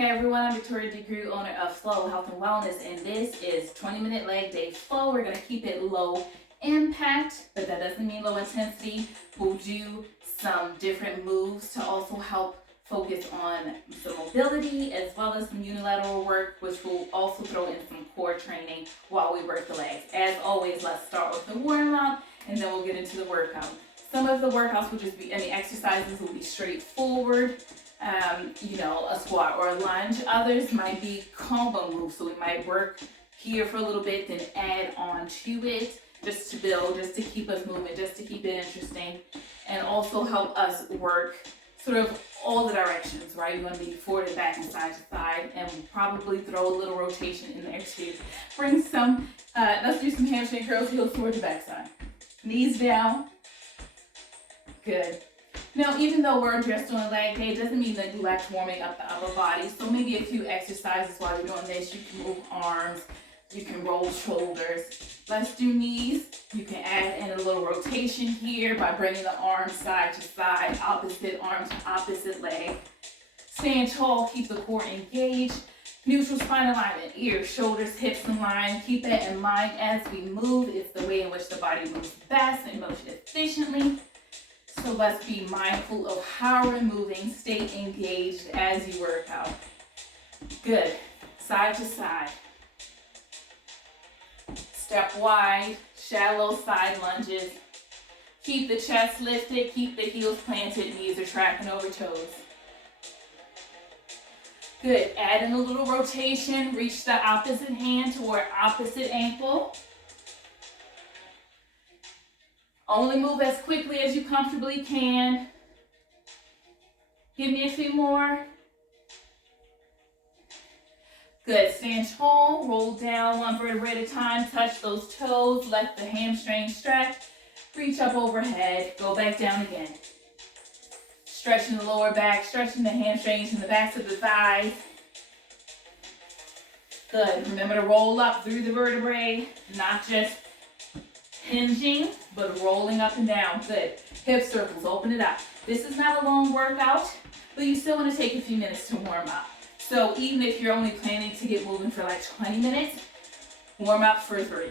Hey everyone, I'm Victoria DeGrew, owner of Flow Health and Wellness, and this is 20-minute leg day flow. We're going to keep it low impact, but that doesn't mean low intensity. We'll do some different moves to also help focus on some mobility as well as some unilateral work, which will also throw in some core training while we work the legs. As always, let's start with the warm up and then we'll get into the workout. Some of the workouts will just be, and the exercises will be straightforward. A squat or a lunge. Others might be combo moves, so we might work here for a little bit, then add on to it just to build, just to keep us moving, just to keep it interesting, and also help us work sort of all the directions, right? You want to be forward and back and side to side, and we'll probably throw a little rotation in there too. Bring some, let's do some hamstring curls, heels toward the back side. Knees down. Good. Now, even though we're just doing leg day, it doesn't mean neglect warming up the upper body. So maybe a few exercises while you're doing this. You can move arms, you can roll shoulders. Let's do knees. You can add in a little rotation here by bringing the arms side to side, opposite arm to opposite leg. Stand tall, keep the core engaged. Neutral spine alignment, ears, shoulders, hips in line. Keep that in mind as we move. It's the way in which the body moves best and most efficiently. So let's be mindful of how we're moving. Stay engaged as you work out. Good. Side to side. Step wide, shallow side lunges. Keep the chest lifted, keep the heels planted, knees are tracking over toes. Good. Add in a little rotation. Reach the opposite hand toward opposite ankle. Only move as quickly as you comfortably can. Give me a few more. Good. Stand tall. Roll down one vertebrae at a time. Touch those toes. Let the hamstring stretch. Reach up overhead. Go back down again. Stretching the lower back. Stretching the hamstrings and the backs of the thighs. Good. Remember to roll up through the vertebrae. Not just hinging, but rolling up and down. Good. Hip circles, open it up. This is not a long workout, but you still want to take a few minutes to warm up. So even if you're only planning to get moving for like 20 minutes, warm up for 3.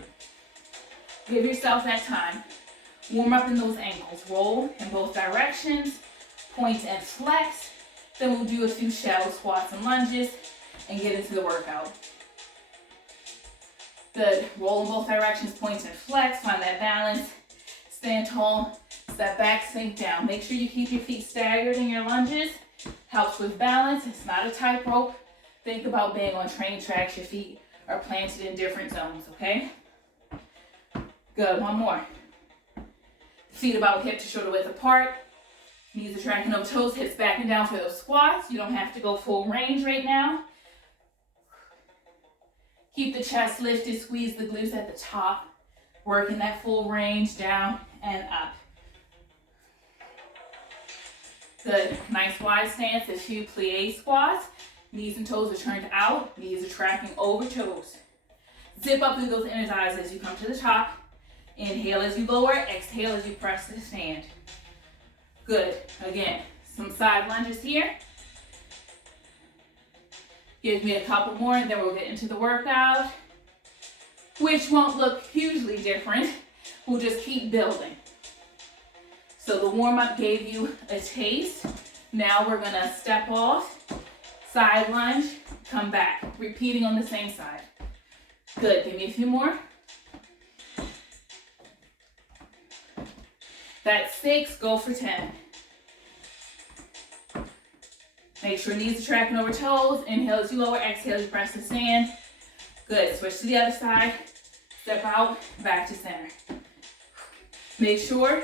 Give yourself that time. Warm up in those ankles. Roll in both directions, point and flex. Then we'll do a few shallow squats and lunges and get into the workout. Good. Roll in both directions, point and flex. Find that balance. Stand tall. Step back, sink down. Make sure you keep your feet staggered in your lunges. Helps with balance. It's not a tightrope. Think about being on train tracks. Your feet are planted in different zones, okay? Good. One more. Feet about hip to shoulder width apart. Knees are tracking over toes. Hips back and down for those squats. You don't have to go full range right now. Keep the chest lifted, squeeze the glutes at the top, working that full range down and up. Good, nice wide stance, a few plie squats. Knees and toes are turned out, knees are tracking over toes. Zip up through those inner thighs as you come to the top. Inhale as you lower, exhale as you press to stand. Good, again, some side lunges here. Give me a couple more and then we'll get into the workout, which won't look hugely different. We'll just keep building. So the warm-up gave you a taste. Now we're gonna step off, side lunge, come back, repeating on the same side. Good, give me a few more. That's 6, go for 10. Make sure knees are tracking over toes. Inhale as you lower, exhale as you press to stand. Good, switch to the other side. Step out, back to center. Make sure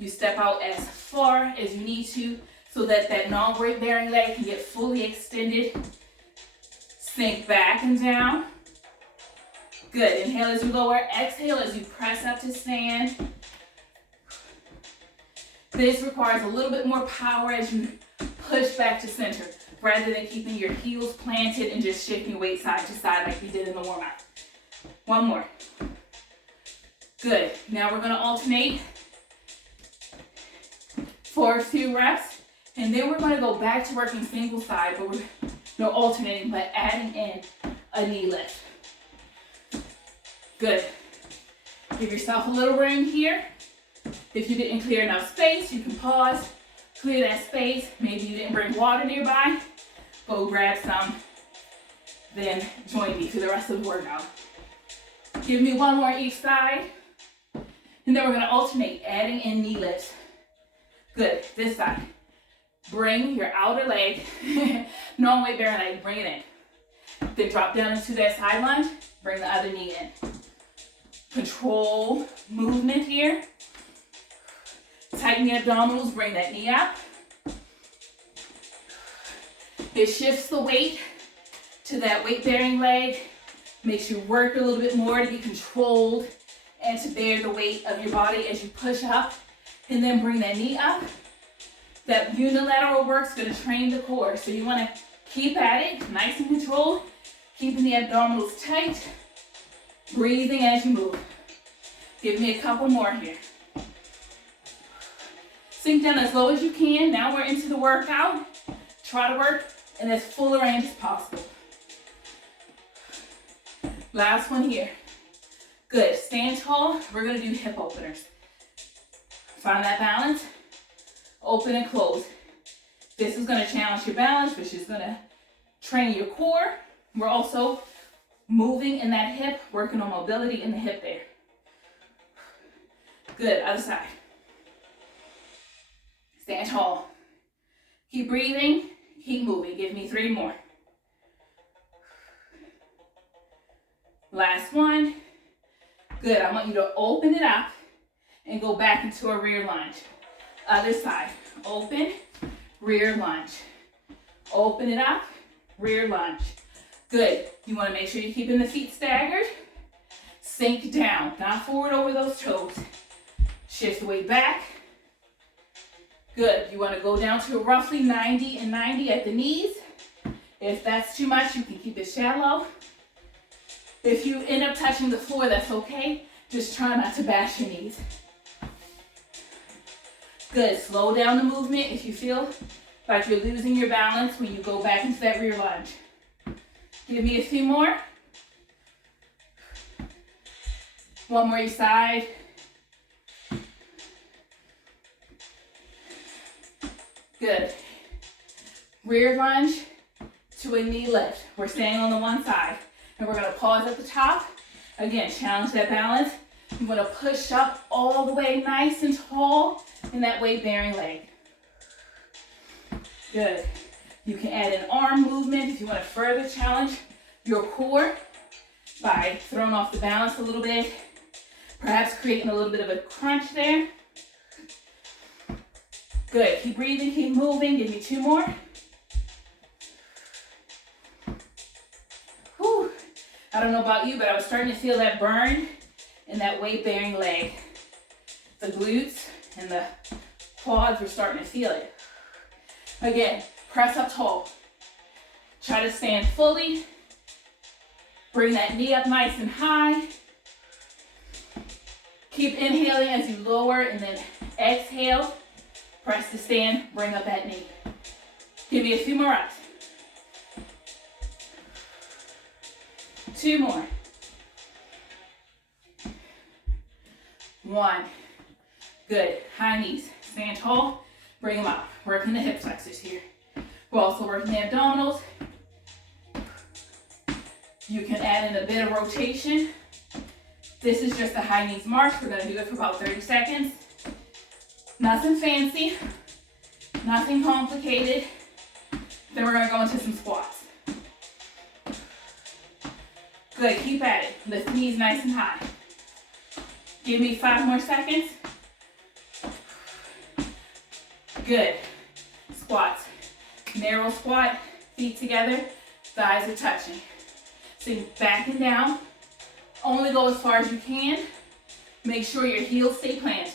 you step out as far as you need to so that that non-weight bearing leg can get fully extended. Sink back and down. Good, inhale as you lower, exhale as you press up to stand. This requires a little bit more power as you push back to center rather than keeping your heels planted and just shifting weight side to side like we did in the warm-up. One more. Good. Now we're going to alternate for a few reps, and then we're going to go back to working single side, but we're No alternating, but adding in a knee lift. Good. Give yourself a little room here. If you didn't clear enough space, you can pause, clear that space. Maybe you didn't bring water nearby. Go grab some, then join me for the rest of the workout. Give me one more each side. And then we're gonna alternate, adding in knee lifts. Good, this side. Bring your outer leg, non-weight bearing leg, bring it in. Then drop down into that side lunge, bring the other knee in. Control movement here. Tighten the abdominals, bring that knee up. It shifts the weight to that weight bearing leg. Makes you work a little bit more to be controlled and to bear the weight of your body as you push up. And then bring that knee up. That unilateral work's gonna train the core. So you wanna keep at it, nice and controlled, keeping the abdominals tight, breathing as you move. Give me a couple more here. Sink down as low as you can. Now we're into the workout. Try to work in as full a range as possible. Last one here. Good, stand tall. We're gonna do hip openers. Find that balance. Open and close. This is gonna challenge your balance, which is gonna train your core. We're also moving in that hip, working on mobility in the hip there. Good, other side. Stand tall. Keep breathing, keep moving. Give me 3 more. Last one. Good, I want you to open it up and go back into a rear lunge. Other side, open, rear lunge. Open it up, rear lunge. Good, you wanna make sure you're keeping the feet staggered. Sink down, not forward over those toes. Shift the weight back. Good, you wanna go down to roughly 90 and 90 at the knees. If that's too much, you can keep it shallow. If you end up touching the floor, that's okay. Just try not to bash your knees. Good, slow down the movement if you feel like you're losing your balance when you go back into that rear lunge. Give me a few more. One more each side. Good. Rear lunge to a knee lift. We're staying on the one side. And we're gonna pause at the top. Again, challenge that balance. You wanna push up all the way nice and tall in that weight bearing leg. Good. You can add an arm movement if you wanna further challenge your core by throwing off the balance a little bit. Perhaps creating a little bit of a crunch there. Good, keep breathing, keep moving. Give me 2 more. Whew. I don't know about you, but I was starting to feel that burn in that weight-bearing leg. The glutes and the quads were starting to feel it. Again, press up tall. Try to stand fully. Bring that knee up nice and high. Keep inhaling as you lower and then exhale. Press to stand, bring up that knee. Give me a few more reps. 2 more. 1. Good. High knees. Stand tall. Bring them up. Working the hip flexors here. We're also working the abdominals. You can add in a bit of rotation. This is just a high knees march. We're going to do it for about 30 seconds. Nothing fancy. Nothing complicated. Then we're going to go into some squats. Good. Keep at it. Lift the knees nice and high. Give me 5 more seconds. Good. Squats. Narrow squat. Feet together. Thighs are touching. Sink back and down. Only go as far as you can. Make sure your heels stay planted.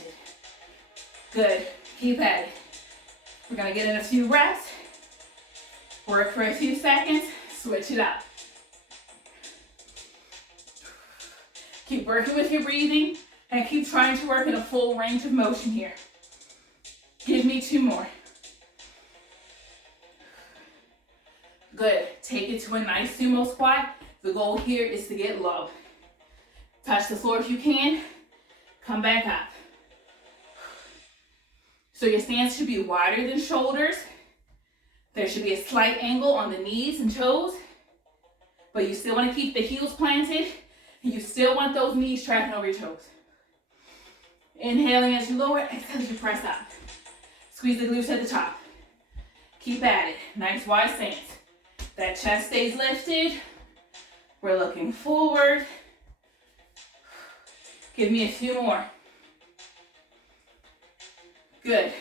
Good. Keep at it. We're going to get in a few reps. Work for a few seconds. Switch it up. Keep working with your breathing and keep trying to work in a full range of motion here. Give me 2 more. Good. Take it to a nice sumo squat. The goal here is to get low. Touch the floor if you can. Come back up. So your stance should be wider than shoulders. There should be a slight angle on the knees and toes, but you still want to keep the heels planted, and you still want those knees tracking over your toes. Inhaling as you lower, exhale as you press up. Squeeze the glutes at the top. Keep at it. Nice wide stance. That chest stays lifted. We're looking forward. Give me a few more. Good.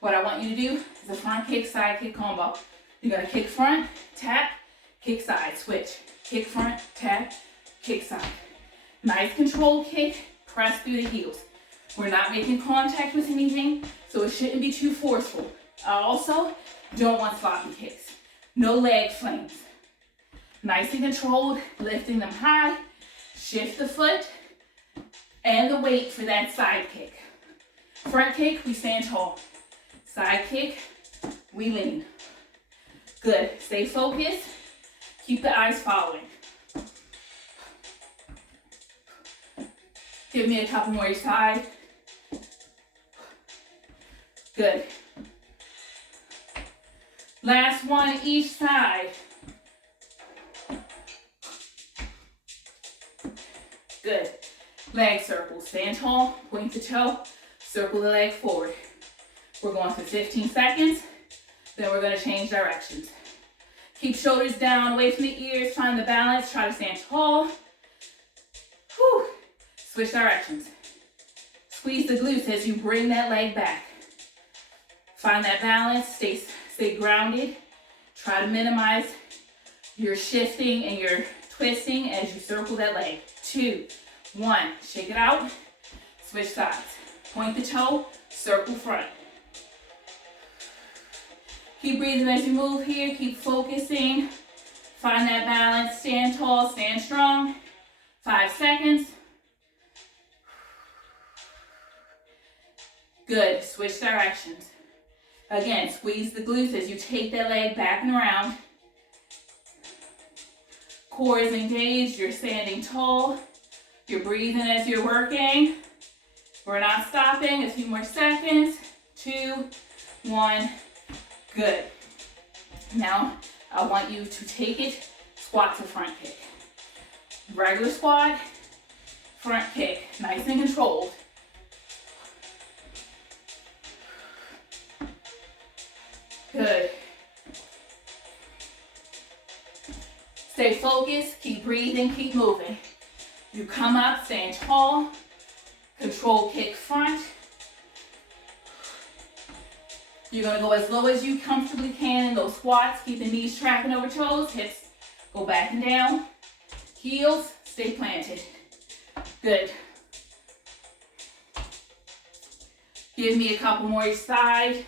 What I want you to do is a front kick, side kick combo. You're gonna kick front, tap, kick side, switch. Kick front, tap, kick side. Nice controlled kick, press through the heels. We're not making contact with anything, so it shouldn't be too forceful. I also don't want sloppy kicks. No leg flings. Nice and controlled, lifting them high. Shift the foot and the weight for that side kick. Front kick, we stand tall. Side kick, we lean. Good. Stay focused. Keep the eyes following. Give me a couple more each side. Good. Last one each side. Good. Leg circle. Stand tall, point the toe, circle the leg forward. We're going for 15 seconds, then we're going to change directions. Keep shoulders down, away from the ears, find the balance, try to stand tall. Whew. Switch directions. Squeeze the glutes as you bring that leg back. Find that balance, stay grounded. Try to minimize your shifting and your twisting as you circle that leg. 2, 1, shake it out, switch sides. Point the toe, circle front. Keep breathing as you move here, keep focusing. Find that balance, stand tall, stand strong. 5 seconds. Good, switch directions. Again, squeeze the glutes as you take that leg back and around. Core is engaged, you're standing tall. You're breathing as you're working. We're not stopping, a few more seconds. 2, 1, good. Now, I want you to take it, squat to front kick. Regular squat, front kick, nice and controlled. Good. Stay focused, keep breathing, keep moving. You come up, stand tall, control kick front. You're gonna go as low as you comfortably can in those squats. Keep the knees tracking over toes, hips go back and down. Heels, stay planted. Good. Give me a couple more each side.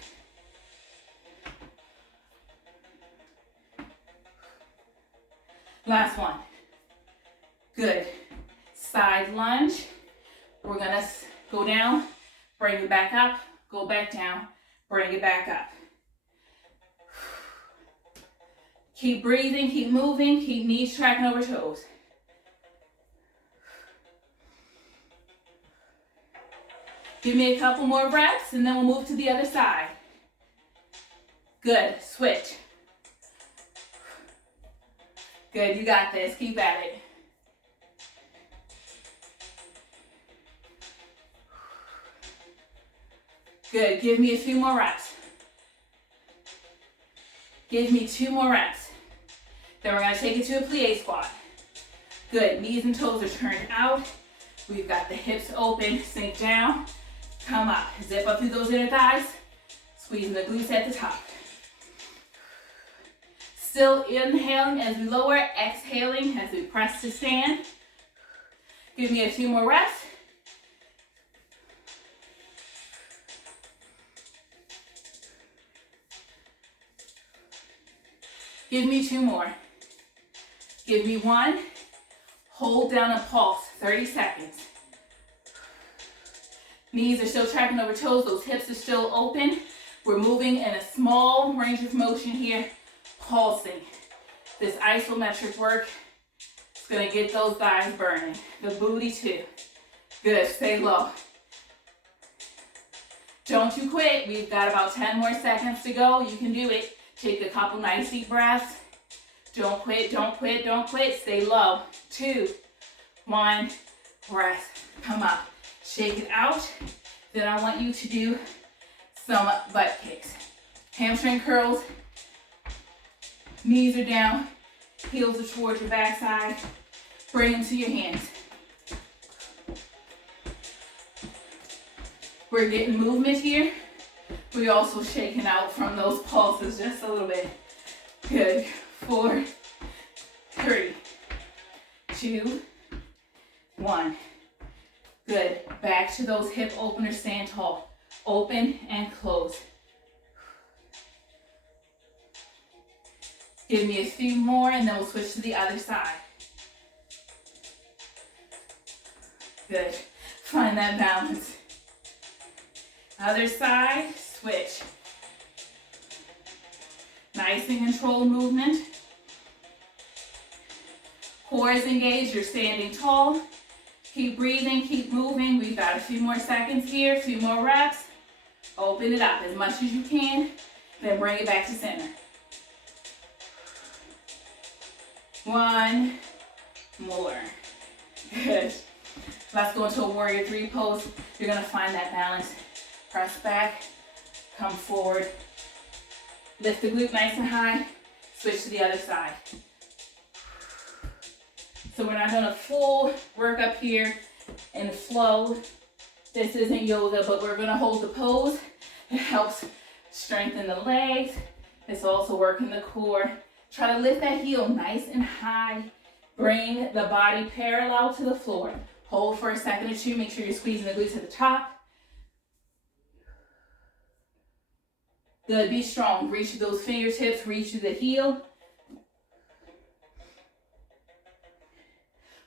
Last one. Good. Side lunge. We're gonna go down, bring it back up, go back down, bring it back up. Keep breathing, keep moving, keep knees tracking over toes. Give me a couple more reps and then we'll move to the other side. Good, switch. Good, you got this, keep at it. Good, give me a few more reps. Give me 2 more reps. Then we're gonna take it to a plie squat. Good, knees and toes are turned out. We've got the hips open, sink down, come up. Zip up through those inner thighs, squeezing the glutes at the top. Still inhaling as we lower, exhaling as we press to stand. Give me a few more reps. Give me 2 more. Give me 1. Hold down a pulse, 30 seconds. Knees are still tracking over toes, those hips are still open. We're moving in a small range of motion here, pulsing. This isometric work is gonna get those thighs burning. The booty too. Good, stay low. Don't you quit. We've got about 10 more seconds to go. You can do it. Take a couple nice deep breaths. Don't quit, don't quit, don't quit. Stay low. 2, 1, breath. Come up. Shake it out. Then I want you to do some butt kicks. Hamstring curls. Knees are down. Heels are towards your backside. Bring them to your hands. We're getting movement here. We're also shaking out from those pulses just a little bit. Good. 4, 3, 2, 1. Good. Back to those hip openers. Stand tall. Open and close. Give me a few more and then we'll switch to the other side. Good. Find that balance. Other side, switch. Nice and controlled movement. Core is engaged, you're standing tall. Keep breathing, keep moving. We've got a few more seconds here, a few more reps. Open it up as much as you can, then bring it back to center. 1 more. Good. Let's go into a warrior 3 pose. You're gonna find that balance. Press back, come forward. Lift the glute nice and high. Switch to the other side. So we're not doing a full work up here and flow. This isn't yoga, but we're gonna hold the pose. It helps strengthen the legs. It's also working the core. Try to lift that heel nice and high. Bring the body parallel to the floor. Hold for a second or two. Make sure you're squeezing the glutes at the top. Good, be strong. Reach to those fingertips, reach to the heel.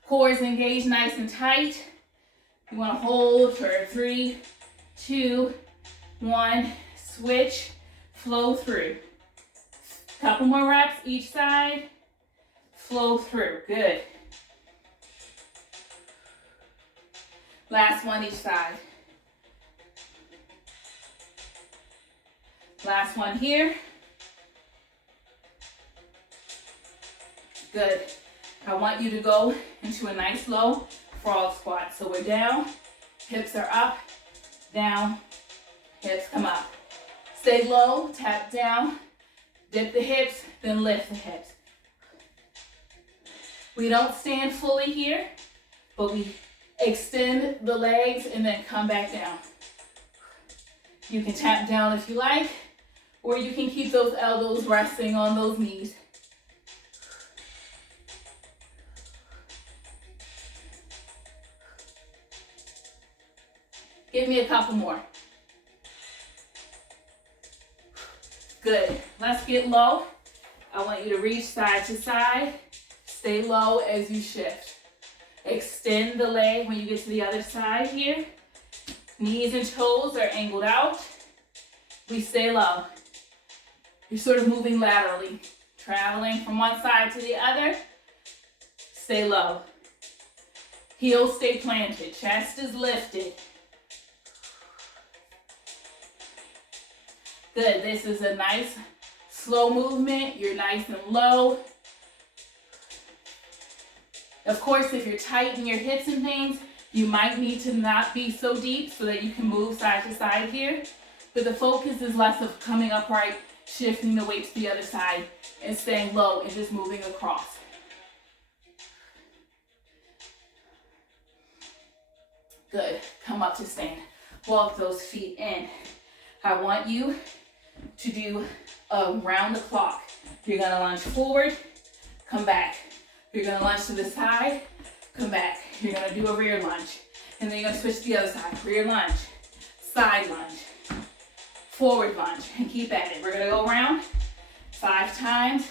Core is engaged nice and tight. You want to hold for 3, 2, 1. Switch, flow through. Couple more reps each side. Flow through, good. Last one each side. Last one here. Good. I want you to go into a nice low frog squat. So we're down, hips are up, down, hips come up. Stay low, tap down, dip the hips, then lift the hips. We don't stand fully here, but we extend the legs and then come back down. You can tap down if you like, or you can keep those elbows resting on those knees. Give me a couple more. Good. Let's get low. I want you to reach side to side. Stay low as you shift. Extend the leg when you get to the other side here. Knees and toes are angled out. We stay low. You're sort of moving laterally, traveling from one side to the other. Stay low. Heels stay planted. Chest is lifted. Good. This is a nice slow movement. You're nice and low. Of course, if you're tight in your hips and things, you might need to not be so deep so that you can move side to side here. But the focus is less of coming upright, shifting the weight to the other side, and staying low and just moving across. Good. Come up to stand. Walk those feet in. I want you to do a round the clock. You're going to lunge forward, come back. You're going to lunge to the side, come back. You're going to do a rear lunge. And then you're going to switch to the other side. Rear lunge, side lunge, forward lunge, and keep at it. We're going to go around 5 times.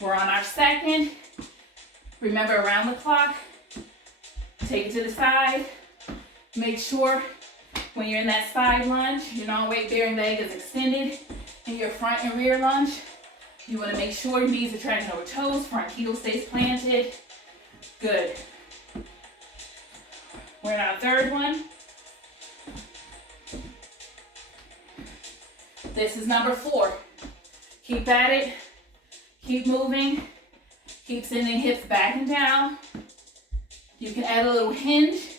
We're on our second. Remember, around the clock, take it to the side. Make sure when you're in that side lunge, your non-weight bearing leg is extended In your front and rear lunge, you want to make sure your knees are tracking over toes, front heel stays planted. Good. We're in our third one. This is number 4. Keep at it. Keep moving. Keep sending hips back and down. You can add a little hinge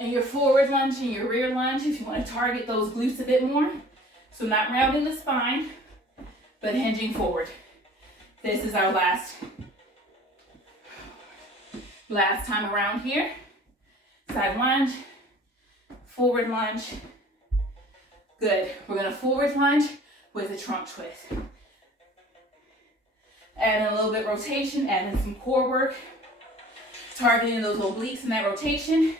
in your forward lunge and your rear lunge if you want to target those glutes a bit more. So not rounding the spine, but hinging forward. This is our last time around here. Side lunge, forward lunge. Good. We're going to forward lunge with a trunk twist. Add in a little bit rotation, add in some core work, targeting those obliques in that rotation,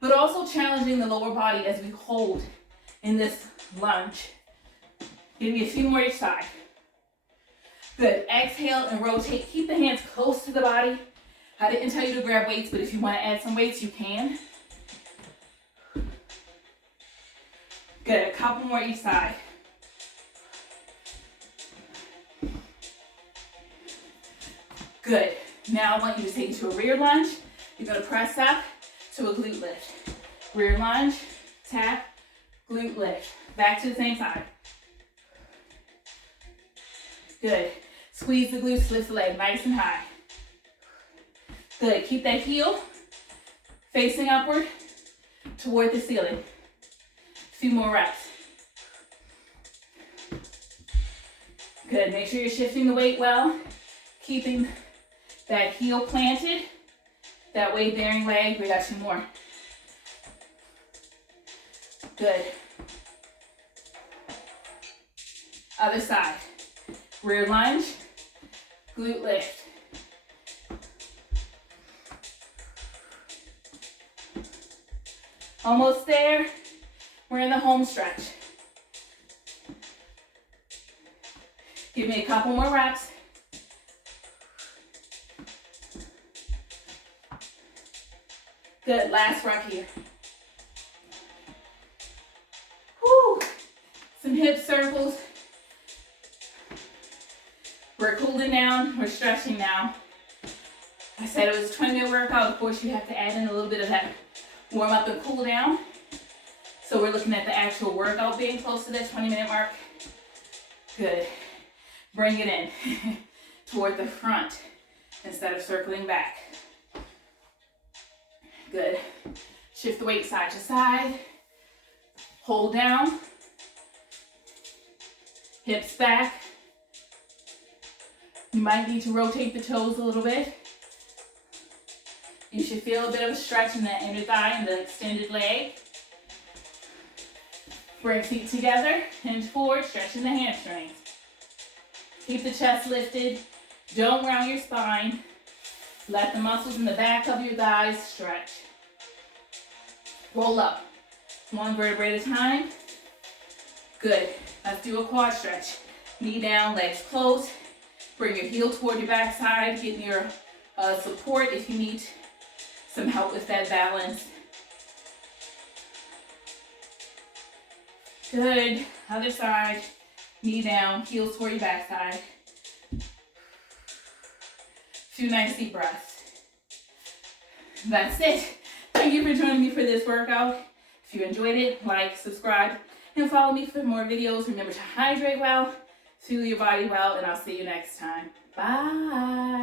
but also challenging the lower body as we hold in this lunge. Give me a few more each side. Good. Exhale and rotate. Keep the hands close to the body. I didn't tell you to grab weights, but if you want to add some weights, you can. Good. A couple more each side. Good. Now I want you to take it to a rear lunge. You're going to press up to a glute lift. Rear lunge, tap, glute lift. Back to the same side. Good. Squeeze the glutes, lift the leg nice and high. Good. Keep that heel facing upward toward the ceiling. A few more reps. Good. Make sure you're shifting the weight well, keeping that heel planted, that weight-bearing leg. We got 2 more. Good. Other side. Rear lunge, glute lift. Almost there. We're in the home stretch. Give me a couple more reps. Good, last rep here. Whew. Some hip circles. We're cooling down, we're stretching now. I said it was a 20-minute workout. Of course, you have to add in a little bit of that warm up and cool down. So we're looking at the actual workout being close to that 20-minute mark. Good. Bring it in toward the front instead of circling back. Good. Shift the weight side to side. Hold down. Hips back. You might need to rotate the toes a little bit. You should feel a bit of a stretch in that inner thigh and the extended leg. Bring feet together, hinge forward, stretching the hamstrings. Keep the chest lifted. Don't round your spine. Let the muscles in the back of your thighs stretch. Roll up. 1 vertebrae at a time. Good. Let's do a quad stretch. Knee down, legs close. Bring your heel toward your backside. Get your support if you need some help with that balance. Good. Other side. Knee down, heels toward your backside. Few nice deep breaths. That's it. Thank you for joining me for this workout. If you enjoyed it, like, subscribe, and follow me for more videos. Remember to hydrate well, fuel your body well, and I'll see you next time. Bye.